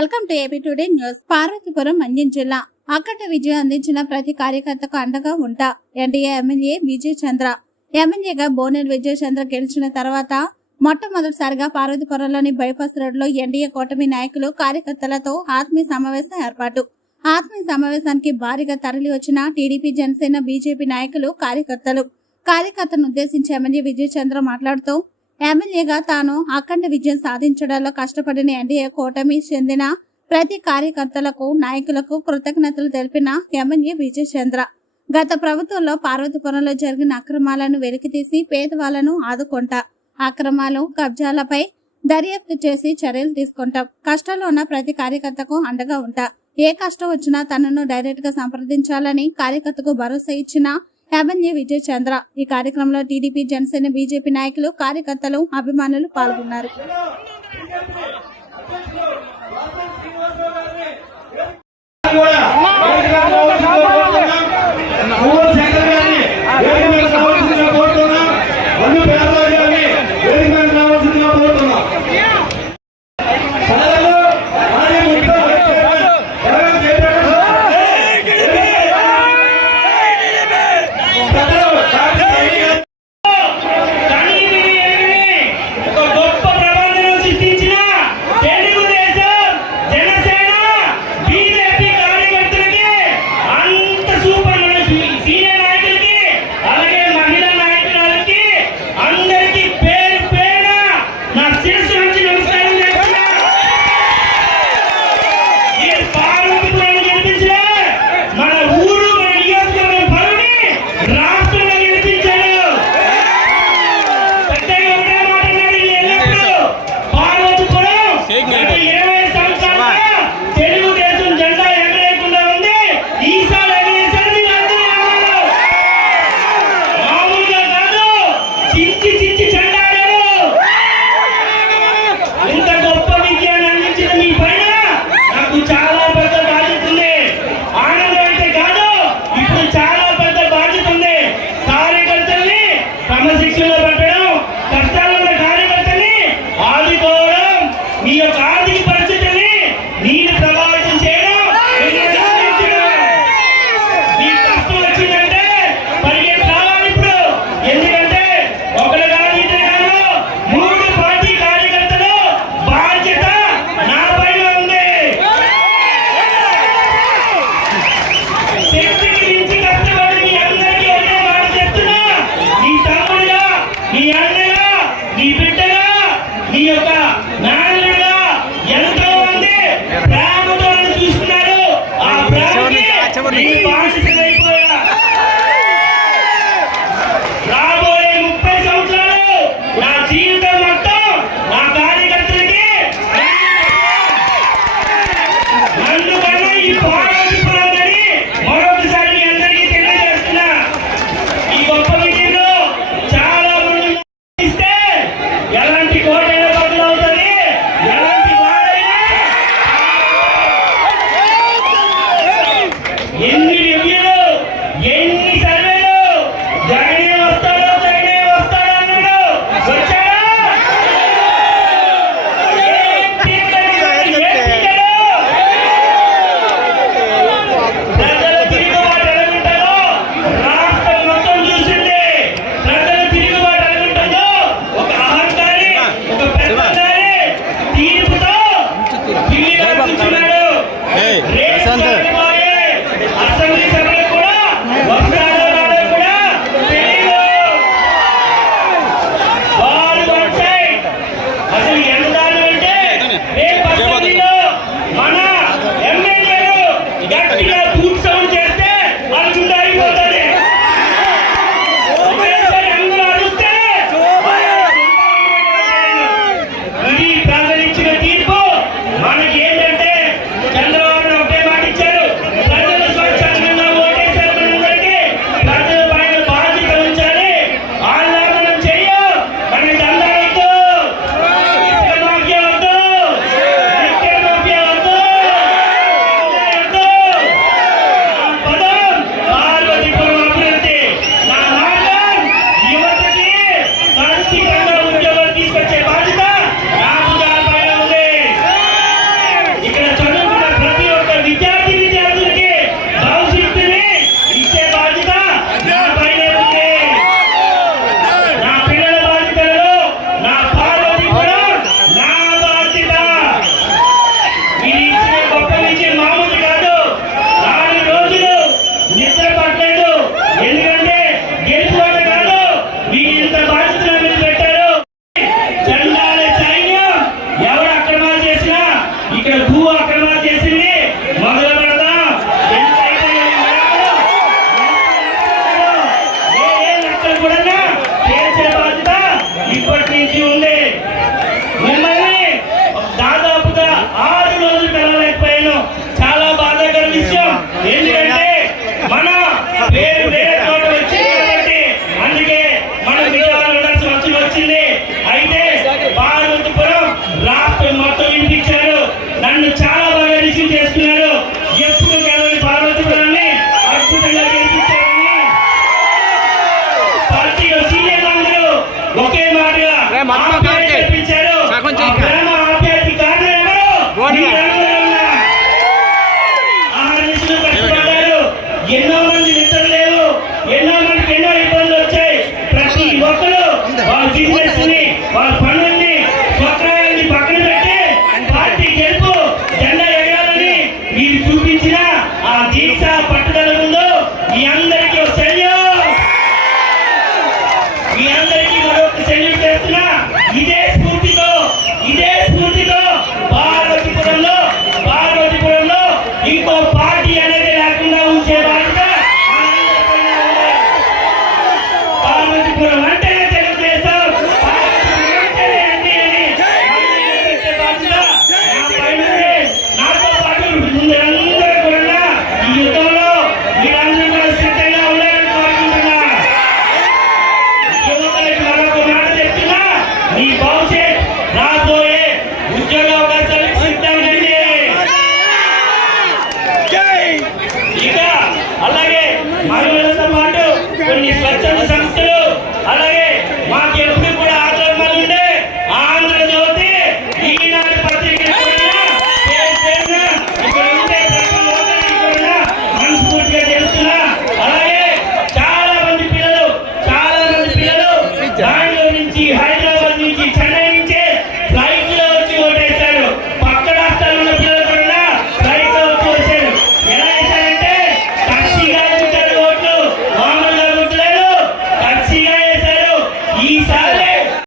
Welcome to AP today news. Parvathipuram Mandyam జిల్లా. అక్కట విజయం అందించిన ప్రతి కార్యకర్తకు అండగా ఉంటా ఎన్డీఏ ఎమ్మెల్యే విజయ్ చంద్ర. ఎమ్మెల్యేగా బోనెల్ విజయ్ చంద్ర గెలిచిన తర్వాత మొట్టమొదటిసారిగా పార్వతీపురంలోని బైపాస్ రోడ్లో ఎన్డీఏ కూటమి నాయకులు కార్యకర్తలతో ఆత్మీయ సమావేశం ఏర్పాటు. ఆత్మీయ సమావేశానికి భారీగా తరలి వచ్చిన టీడీపీ జనసేన బీజేపీ నాయకులు కార్యకర్తలు. కార్యకర్తను ఉద్దేశించి ఎమ్మెల్యే విజయ్ చంద్ర మాట్లాడుతూ ఎమ్మెల్యేగా తాను అఖండ విజయం సాధించడంలో కష్టపడిన ఎన్డీఏ కూటమి చెందిన ప్రతి కార్యకర్తలకు నాయకులకు కృతజ్ఞతలు తెలిపిన ఎమ్మెల్యే విజయ్ చంద్ర గత ప్రభుత్వంలో పార్వతీపురంలో జరిగిన అక్రమాలను వెలికితీసి పేదవాళ్ళను ఆదుకుంటా అక్రమాలు కబ్జాలపై దర్యాప్తు చేసి చర్యలు తీసుకుంటాం. కష్టంలో ఉన్న ప్రతి కార్యకర్తకు అండగా ఉంటా. ఏ కష్టం వచ్చినా తనను డైరెక్ట్గా సంప్రదించాలని కార్యకర్తకు భరోసా ఇచ్చిన ఎమ్మెల్యే విజయ్ చంద్ర ఈ కార్యక్రమంలో టీడీపీ జనసేన బీజేపీ నాయకులు కార్యకర్తలు అభిమానులు పాల్గొన్నారు. కూడా చించి చించి చండాలను. ఇంత గొప్ప విద్యను అందించిన మీ పైన నాకు చాలా పెద్ద బాధ్యత ఉంది. ఆనందం అయితే కాదు ఇప్పుడు చాలా పెద్ద బాధ్యత ఉంది. కార్యకర్తల్ని క్రమశిక్షణలో Yeah. ఒకే మాట చెప్పించాడు ఎన్నో మంది నిద్ర లేరు ఎన్నో మందికి ఎన్నో ఇబ్బందులు వచ్చాయి. ప్రతి ఒక్కరు వాళ్ళ బిజినెస్ వాళ్ళ